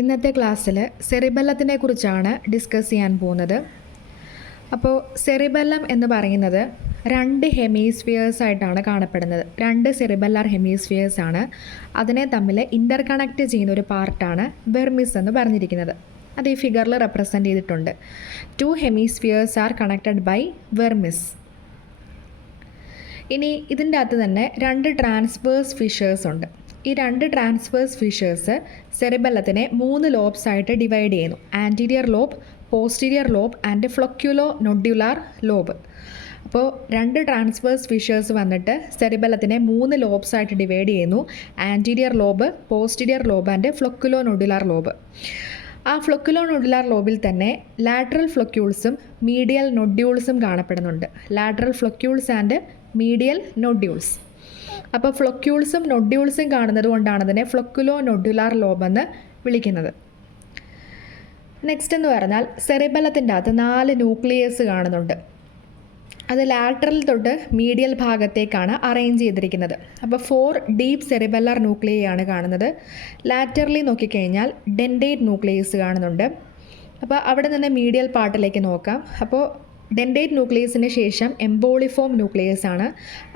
ഇന്നത്തെ ക്ലാസ്സിൽ സെറിബെല്ലത്തിനെ കുറിച്ചാണ് ഡിസ്കസ് ചെയ്യാൻ പോകുന്നത്. അപ്പോൾ സെറിബെല്ലം എന്ന് പറയുന്നത് 2 ഹെമിസ്ഫിയേഴ്സ് ആയിട്ടാണ് കാണപ്പെടുന്നത്. 2 സെറിബെല്ലാർ ഹെമിസ്ഫിയേഴ്സ് ആണ്. അതിനെ തമ്മിൽ ഇൻ്റർ കണക്ട് ചെയ്യുന്ന ഒരു പാർട്ടാണ് വെർമിസ് എന്ന് പറഞ്ഞിരിക്കുന്നത്. അത് ഈ ഫിഗറിൽ റെപ്രസെൻ്റ് ചെയ്തിട്ടുണ്ട്. 2 ഹെമിസ്ഫിയേഴ്സ് ആർ കണക്റ്റഡ് ബൈ വെർമിസ്. ഇനി ഇതിൻ്റെ അകത്ത് തന്നെ 2 ട്രാൻസ്വേഴ്സ് ഫിഷേഴ്സ് ഉണ്ട്. ഈ 2 ട്രാൻസ്വേഴ്സ് ഫിഷേഴ്സ് സെറിബെല്ലത്തിനെ 3 ലോബ്സ് ആയിട്ട് ഡിവൈഡ് ചെയ്യുന്നു. Anterior lobe, posterior lobe and flocculonodular lobe. അപ്പോൾ 2 ട്രാൻസ്വേഴ്സ് ഫിഷേഴ്സ് വന്നിട്ട് സെറിബെല്ലത്തിനെ 3 ലോബ്സ് ആയിട്ട് ഡിവൈഡ് ചെയ്യുന്നു. Anterior lobe, posterior lobe and flocculonodular lobe. ആ ഫ്ലൊക്യുലോ നൊഡ്യുലാർ ലോബിൽ തന്നെ ലാറ്ററൽ ഫ്ലൊക്യൂൾസും മീഡിയൽ നൊഡ്യൂൾസും കാണപ്പെടുന്നുണ്ട്. Lateral floccules and medial nodules. അപ്പോൾ ഫ്ലൊക്യൂൾസും നൊഡ്യൂൾസും കാണുന്നത് കൊണ്ടാണ് അതിനെ ഫ്ലൊക്യുലോ നൊഡ്യുലാർ ലോബ് എന്ന് വിളിക്കുന്നത്. നെക്സ്റ്റ് എന്ന് പറഞ്ഞാൽ സെറിബെല്ലത്തിൻ്റെ അകത്ത് 4 ന്യൂക്ലിയസ് കാണുന്നുണ്ട്. അത് ലാറ്ററൽ തൊട്ട് മീഡിയൽ ഭാഗത്തേക്കാണ് അറേഞ്ച് ചെയ്തിരിക്കുന്നത്. അപ്പോൾ 4 ഡീപ്പ് സെറിബെല്ലാർ ന്യൂക്ലിയാണ് കാണുന്നത്. ലാറ്ററലി നോക്കിക്കഴിഞ്ഞാൽ ഡെൻഡേറ്റ് ന്യൂക്ലിയസ് കാണുന്നുണ്ട്. അപ്പോൾ അവിടെ നിന്ന് മീഡിയൽ പാർട്ടിലേക്ക് നോക്കാം. അപ്പോൾ ഡെൻഡേറ്റ് ന്യൂക്ലിയസിന് ശേഷം എംബോളിഫോം ന്യൂക്ലിയസ് ആണ്.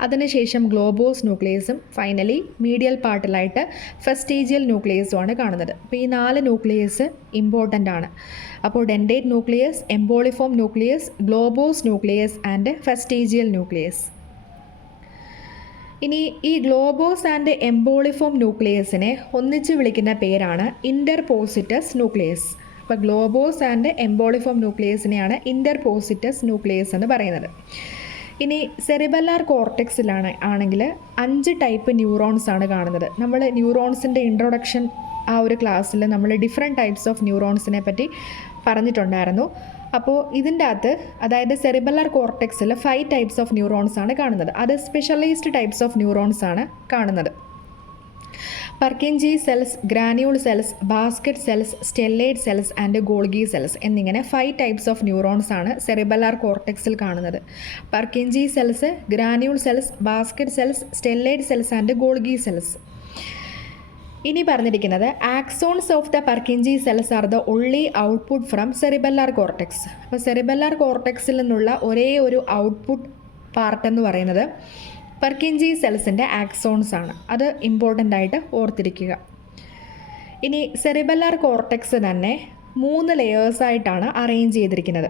അതിനുശേഷം ഗ്ലോബോസ് ന്യൂക്ലിയസും ഫൈനലി മീഡിയൽ പാർട്ടിലായിട്ട് ഫെസ്റ്റീജിയൽ ന്യൂക്ലിയസും ആണ് കാണുന്നത്. അപ്പോൾ ഈ 4 ന്യൂക്ലിയസ് ഇമ്പോർട്ടൻ്റ് ആണ്. അപ്പോൾ dentate nucleus, emboliform nucleus, globose nucleus and fastigial nucleus. ഇനി ഈ ഗ്ലോബോസ് ആൻഡ് എംബോളിഫോം ന്യൂക്ലിയസിനെ ഒന്നിച്ച് വിളിക്കുന്ന പേരാണ് ഇൻ്റർപോസിറ്റസ് ന്യൂക്ലിയസ്. അപ്പോൾ ഗ്ലോബോസ് ആൻഡ് എംബോളിഫോം ന്യൂക്ലിയസിനെയാണ് ഇൻ്റർപോസിറ്റസ് ന്യൂക്ലിയസ് എന്ന് പറയുന്നത്. ഇനി സെറിബെല്ലാർ ആണെങ്കിൽ 5 ടൈപ്പ് ന്യൂറോൺസ് ആണ് കാണുന്നത്. നമ്മൾ ന്യൂറോൺസിൻ്റെ ഇൻട്രൊഡക്ഷൻ ആ ഒരു ക്ലാസ്സിൽ നമ്മൾ ഡിഫറെൻറ്റ് ടൈപ്സ് ഓഫ് ന്യൂറോൺസിനെ പറ്റി പറഞ്ഞിട്ടുണ്ടായിരുന്നു. അപ്പോൾ ഇതിൻ്റെ അകത്ത് അതായത് സെറിബെല്ലാർ കോർട്ടെക്സിൽ 5 ടൈപ്സ് ഓഫ് ന്യൂറോൺസ് ആണ് കാണുന്നത്. അത് സ്പെഷ്യലൈസ്ഡ് ടൈപ്സ് ഓഫ് ന്യൂറോൺസ് ആണ് കാണുന്നത്. Purkinje cells, granule cells, basket cells, stellate cells and Golgi cells എന്നിങ്ങനെ 5 ടൈപ്സ് ഓഫ് ന്യൂറോൺസ് ആണ് സെറിബെല്ലാർ കോർട്ടെക്സിൽ കാണുന്നത്. Purkinje cells, granule cells, basket cells, stellate cells and Golgi cells. ഇനി പറഞ്ഞിരിക്കുന്നത് axons of the Purkinje cells are the only output from cerebellar cortex. അപ്പോൾ cerebellar കോർട്ടെക്സിൽ നിന്നുള്ള ഒരേ ഒരു ഔട്ട്പുട്ട് പാർട്ട് എന്ന് പറയുന്നത് പർക്കിൻജി സെൽസിൻ്റെ ആക്സോൺസ് ആണ്. അത് ഇമ്പോർട്ടൻ്റ് ആയിട്ട് ഓർത്തിരിക്കുക. ഇനി സെറിബെല്ലാർ കോർട്ടെക്സ് തന്നെ 3 ലെയേഴ്സായിട്ടാണ് അറേഞ്ച് ചെയ്തിരിക്കുന്നത്.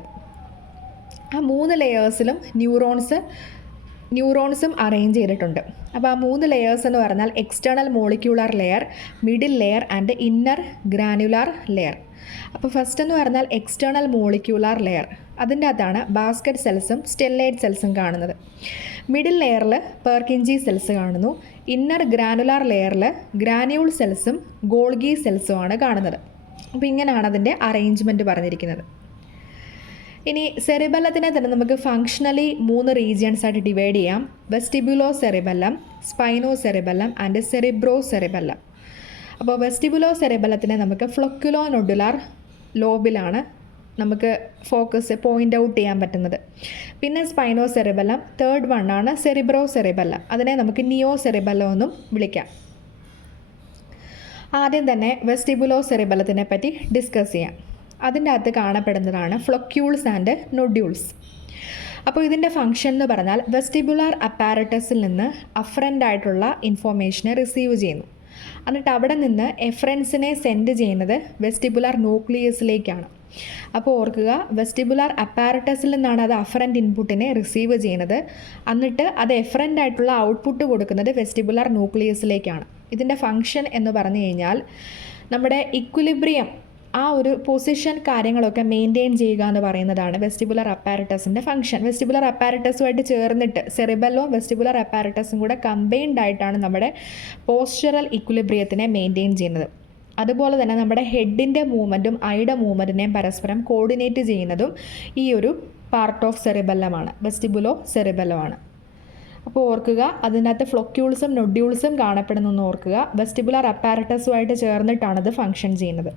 ആ 3 ലെയേഴ്സിലും ന്യൂറോൺസും അറേഞ്ച് ചെയ്തിട്ടുണ്ട്. അപ്പോൾ ആ 3 ലെയേഴ്സ് എന്ന് പറഞ്ഞാൽ external molecular layer, middle layer and inner granular layer. അപ്പോൾ ഫസ്റ്റ് എന്ന് പറഞ്ഞാൽ എക്സ്റ്റേണൽ മോളിക്യൂളർ ലെയർ. അതിൻ്റെ അകത്താണ് ബാസ്ക്കറ്റ് സെൽസും സ്റ്റെല്ലേറ്റ് സെൽസും കാണുന്നത്. മിഡിൽ ലെയറിൽ പർക്കിൻജി സെൽസ് കാണുന്നു. ഇന്നർ ഗ്രാനുലാർ ലെയറിൽ ഗ്രാന്യൂൾ സെൽസും ഗോൾഗി സെൽസും ആണ് കാണുന്നത്. അപ്പോൾ ഇങ്ങനെയാണ് അതിൻ്റെ അറേഞ്ച്മെൻറ്റ് പറഞ്ഞിരിക്കുന്നത്. ഇനി സെറിബെല്ലത്തിനെ തന്നെ നമുക്ക് ഫങ്ഷണലി 3 റീജിയൻസ് ആയിട്ട് ഡിവൈഡ് ചെയ്യാം. Vestibulo cerebellum, spino cerebellum and cerebro cerebellum. അപ്പോൾ വെസ്റ്റിബുലോ സെറിബെല്ലത്തിനെ നമുക്ക് ഫ്ലൊക്യുലോ നൊഡുലാർ ലോബിലാണ് നമുക്ക് പോയിൻ്റ് ഔട്ട് ചെയ്യാൻ പറ്റുന്നത്. പിന്നെ സ്പൈനോ സെറിബെല്ലം, 3rd വണ്ണാണ് സെറിബ്രോ സെറിബെല്ലം. അതിനെ നമുക്ക് നിയോ സെറിബെല്ലം എന്നും വിളിക്കാം. ആദ്യം തന്നെ വെസ്റ്റിബുലോ സെറിബെല്ലത്തിനെ പറ്റി ഡിസ്കസ് ചെയ്യാം. അതിൻ്റെ അകത്ത് കാണപ്പെടുന്നതാണ് ഫ്ലൊക്യൂൾസ് ആൻഡ് നൊഡ്യൂൾസ്. അപ്പോൾ ഇതിൻ്റെ ഫംഗ്ഷൻ എന്ന് പറഞ്ഞാൽ വെസ്റ്റിബുലാർ അപ്പാരറ്റസിൽ നിന്ന് അഫറൻ്റ് ആയിട്ടുള്ള ഇൻഫോർമേഷനെ റിസീവ് ചെയ്യുന്നു. എന്നിട്ട് അവിടെ നിന്ന് എഫറൻസിനെ സെൻഡ് ചെയ്യുന്നത് വെസ്റ്റിബുലാർ ന്യൂക്ലിയസിലേക്കാണ്. അപ്പോൾ ഓർക്കുക, വെസ്റ്റിബുലാർ അപ്പാരറ്റസിൽ നിന്നാണ് അത് അഫറൻ്റ് ഇൻപുട്ടിനെ റിസീവ് ചെയ്യുന്നത്. എന്നിട്ട് അത് എഫറൻ്റ് ആയിട്ടുള്ള ഔട്ട്പുട്ട് കൊടുക്കുന്നത് വെസ്റ്റിബുലാർ ന്യൂക്ലിയസിലേക്കാണ്. ഇതിൻ്റെ ഫംഗ്ഷൻ എന്ന് പറഞ്ഞു കഴിഞ്ഞാൽ നമ്മുടെ ഇക്വിലിബ്രിയം, ആ ഒരു പൊസിഷൻ കാര്യങ്ങളൊക്കെ മെയിൻറ്റെയിൻ ചെയ്യുക എന്ന് പറയുന്നതാണ് വെസ്റ്റിബുലാർ അപ്പാരറ്റസിൻ്റെ ഫംഗ്ഷൻ. വെസ്റ്റിബുലാർ അപ്പാരറ്റസുമായിട്ട് ചേർന്നിട്ട് സെറിബെല്ലോ വെസ്റ്റിബുലാർ അപ്പാരറ്റസും കൂടെ കമ്പൈൻഡ് ആയിട്ടാണ് നമ്മുടെ പോസ്ചറൽ ഇക്വിലിബ്രിയത്തിനെ മെയിൻറ്റെയിൻ ചെയ്യുന്നത്. അതുപോലെ തന്നെ നമ്മുടെ ഹെഡിൻ്റെ മൂവ്മെൻറ്റും ഐയുടെ മൂവ്മെൻറ്റിനെയും പരസ്പരം കോർഡിനേറ്റ് ചെയ്യുന്നതും ഈ ഒരു പാർട്ട് ഓഫ് സെറിബെല്ലമാണ്, വെസ്റ്റിബുലോ സെറിബെല്ലോ ആണ്. അപ്പോൾ ഓർക്കുക, അതിനകത്ത് ഫ്ലൊക്യൂൾസും നൊഡ്യൂൾസും കാണപ്പെടുന്നു ഓർക്കുക. വെസ്റ്റിബുലാർ അപ്പാരറ്റസുമായിട്ട് ചേർന്നിട്ടാണിത് ഫങ്ഷൻ ചെയ്യുന്നത്.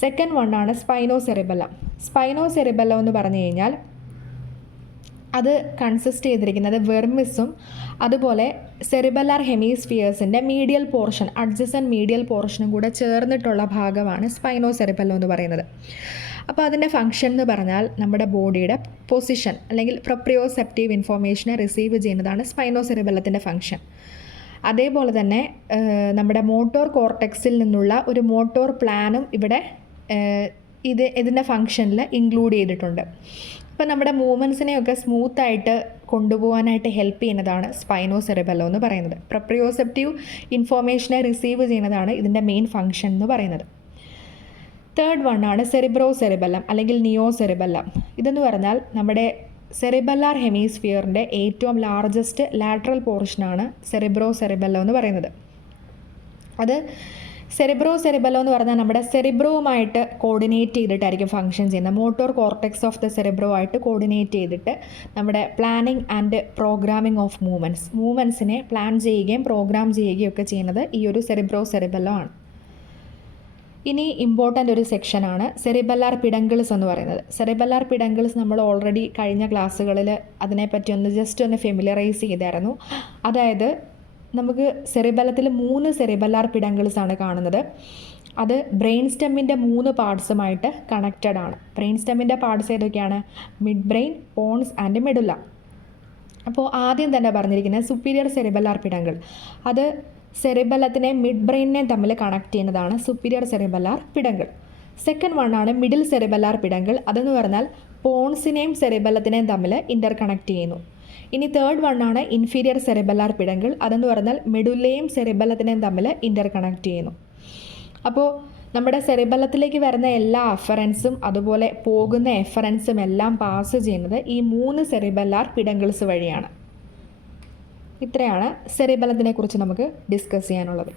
സെക്കൻഡ് വണ്ണാണ് സ്പൈനോ സെറിബെല്ലം. സ്പൈനോ സെറിബെല്ലം എന്ന് പറഞ്ഞു കഴിഞ്ഞാൽ അത് കൺസിസ്റ്റ് ചെയ്തിരിക്കുന്നത് വെർമിസും അതുപോലെ സെറിബെല്ലാർ ഹെമിസ്ഫിയേഴ്സിൻ്റെ മീഡിയൽ പോർഷൻ, അഡ്ജസൻറ്റ് മീഡിയൽ പോർഷനും കൂടെ ചേർന്നിട്ടുള്ള ഭാഗമാണ് സ്പൈനോ സെറിബെല്ലം എന്ന് പറയുന്നത്. അപ്പോൾ അതിൻ്റെ ഫംഗ്ഷൻ എന്ന് പറഞ്ഞാൽ നമ്മുടെ ബോഡിയുടെ പൊസിഷൻ അല്ലെങ്കിൽ പ്രൊപ്രിയോസെപ്റ്റീവ് ഇൻഫോർമേഷനെ റിസീവ് ചെയ്യുന്നതാണ് സ്പൈനോ സെറിബെല്ലത്തിൻ്റെ ഫംഗ്ഷൻ. അതേപോലെ തന്നെ നമ്മുടെ മോട്ടോർ കോർട്ടെക്സിൽ നിന്നുള്ള ഒരു മോട്ടോർ പ്ലാനും ഇവിടെ ഇതിൻ്റെ ഫംഗ്ഷനിൽ ഇൻക്ലൂഡ് ചെയ്തിട്ടുണ്ട്. അപ്പോൾ നമ്മുടെ മൂവ്മെൻറ്റ്സിനെയൊക്കെ സ്മൂത്തായിട്ട് കൊണ്ടുപോകാനായിട്ട് ഹെൽപ്പ് ചെയ്യുന്നതാണ് സ്പൈനോ സെറിബെല്ലം എന്ന് പറയുന്നത്. പ്രൊപ്രിയോസെപ്റ്റീവ് ഇൻഫോർമേഷനെ റിസീവ് ചെയ്യുന്നതാണ് ഇതിൻ്റെ മെയിൻ ഫംഗ്ഷൻ എന്ന് പറയുന്നത്. തേർഡ് വണ്ണാണ് സെറിബ്രോ സെറിബെല്ലം അല്ലെങ്കിൽ നിയോ സെറിബെല്ലം. ഇതെന്ന് പറഞ്ഞാൽ നമ്മുടെ സെറിബെല്ലാർ ഹെമിസ്ഫിയറിൻ്റെ ഏറ്റവും ലാർജസ്റ്റ് ലാറ്ററൽ പോർഷനാണ് സെറിബ്രോ സെറിബെല്ലം എന്ന് പറയുന്നത്. അത് സെറിബ്രോ സെറിബെല്ലം എന്ന് പറഞ്ഞാൽ നമ്മുടെ സെറിബ്രോവുമായിട്ട് കോർഡിനേറ്റ് ചെയ്തിട്ടായിരിക്കും ഫംഗ്ഷൻ ചെയ്യുന്നത്. Motor cortex of the cerebro ആയിട്ട് കോർഡിനേറ്റ് ചെയ്തിട്ട് നമ്മുടെ പ്ലാനിങ് ആൻഡ് പ്രോഗ്രാമിംഗ് ഓഫ് മൂവ്മെൻറ്റ്സിനെ പ്ലാൻ ചെയ്യുകയും പ്രോഗ്രാം ചെയ്യുകയും ഒക്കെ ചെയ്യുന്നത് ഈ ഒരു സെറിബ്രോ സെറിബെല്ലം ആണ്. ഇനി ഇമ്പോർട്ടൻ്റ് ഒരു സെക്ഷനാണ് സെറിബെല്ലാർ പിഡങ്കിൾസ് എന്ന് പറയുന്നത്. സെറിബെല്ലാർ പിഡങ്കിൾസ് നമ്മൾ ഓൾറെഡി കഴിഞ്ഞ ക്ലാസ്സുകളിൽ അതിനെപ്പറ്റി ജസ്റ്റ് ഒന്ന് ഫെമിലറൈസ് ചെയ്തായിരുന്നു. അതായത് നമുക്ക് സെറിബെല്ലത്തിൽ 3 സെറിബെല്ലാർ പിഡങ്കിൾസ് ആണ് കാണുന്നത്. അത് ബ്രെയിൻ സ്റ്റെമ്മിൻ്റെ 3 പാർട്സുമായിട്ട് കണക്റ്റഡ് ആണ്. ബ്രെയിൻ സ്റ്റെമ്മിൻ്റെ പാർട്സ് ഏതൊക്കെയാണ്? Midbrain, pons and medulla. അപ്പോൾ ആദ്യം തന്നെ പറഞ്ഞിരിക്കുന്നത് സുപ്പീരിയർ സെറിബെല്ലാർ പിഡങ്കിൾ. അത് സെറിബെല്ലത്തിനെ മിഡ് ബ്രെയിനിനെയും തമ്മിൽ കണക്ട് ചെയ്യുന്നതാണ് സുപ്പീരിയർ സെറിബെല്ലാർ പിഡങ്കിൾ. സെക്കൻഡ് വണ്ണാണ് മിഡിൽ സെറിബെല്ലാർ പിഡങ്കിൾ. അതെന്ന് പറഞ്ഞാൽ പോൺസിനെയും സെറിബെല്ലത്തിനെയും തമ്മിൽ ഇൻ്റർ കണക്ട് ചെയ്യുന്നു. ഇനി തേർഡ് വണ്ണാണ് ഇൻഫീരിയർ സെറിബെല്ലാർ പിഡങ്കിൾ. അതെന്ന് പറഞ്ഞാൽ മെഡുല്ലയും സെറിബെല്ലത്തിനെയും തമ്മിൽ ഇൻ്റർ കണക്ട് ചെയ്യുന്നു. അപ്പോൾ നമ്മുടെ സെറിബെല്ലത്തിലേക്ക് വരുന്ന എല്ലാ അഫറൻസും അതുപോലെ പോകുന്ന എഫറൻസും എല്ലാം പാസ് ചെയ്യുന്നത് ഈ 3 സെറിബെല്ലാർ പിഡങ്കിൾസ് വഴിയാണ്. ഇത്രയാണ് സെറിബെല്ലത്തിനെ കുറിച്ച് നമുക്ക് ഡിസ്കസ് ചെയ്യാനുള്ളത്.